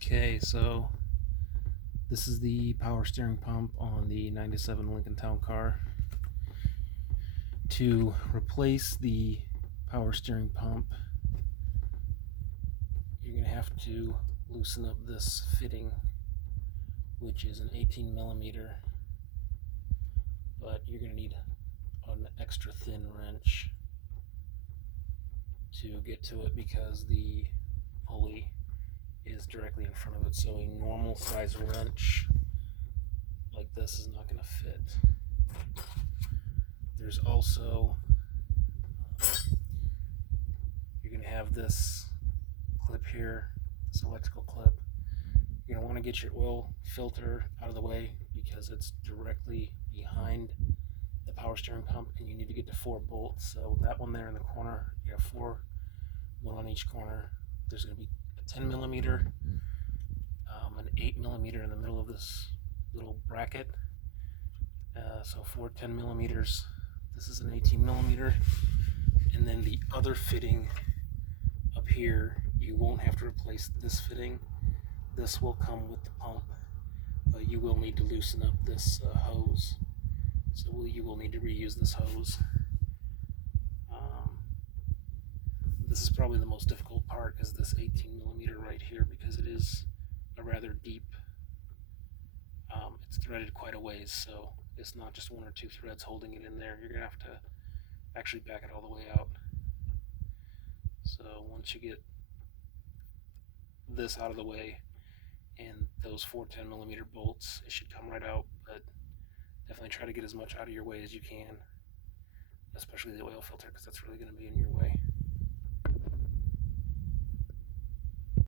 Okay, so this is the power steering pump on the 97 Lincoln Town Car. To replace the power steering pump, you're going to have to loosen up this fitting, which is an 18 millimeter, but you're going to need an extra thin wrench to get to it because the pulley is directly in front of it. So a normal size wrench like this is not going to fit. There's also, you're going to have this clip here, this electrical clip. You're going to want to get your oil filter out of the way because it's directly behind the power steering pump, and you need to get to 4 bolts. So that one there in the corner, you have 4, one on each corner. There's going to be a 10 millimeter, an 8 millimeter in the middle of this little bracket. So 4 10 millimeters. This is an 18 millimeter. And then the other fitting up here, you won't have to replace this fitting. This will come with the pump, but you will need to loosen up this hose. So you will need to reuse this hose. This is probably the most difficult part, is this 18 millimeter right here, because it is a rather deep, it's threaded quite a ways, so it's not just 1 or 2 threads holding it in there. You're going to have to actually back it all the way out. So once you get this out of the way and those 4 10 millimeter bolts, it should come right out, but definitely try to get as much out of your way as you can, especially the oil filter, because that's really going to be in your way.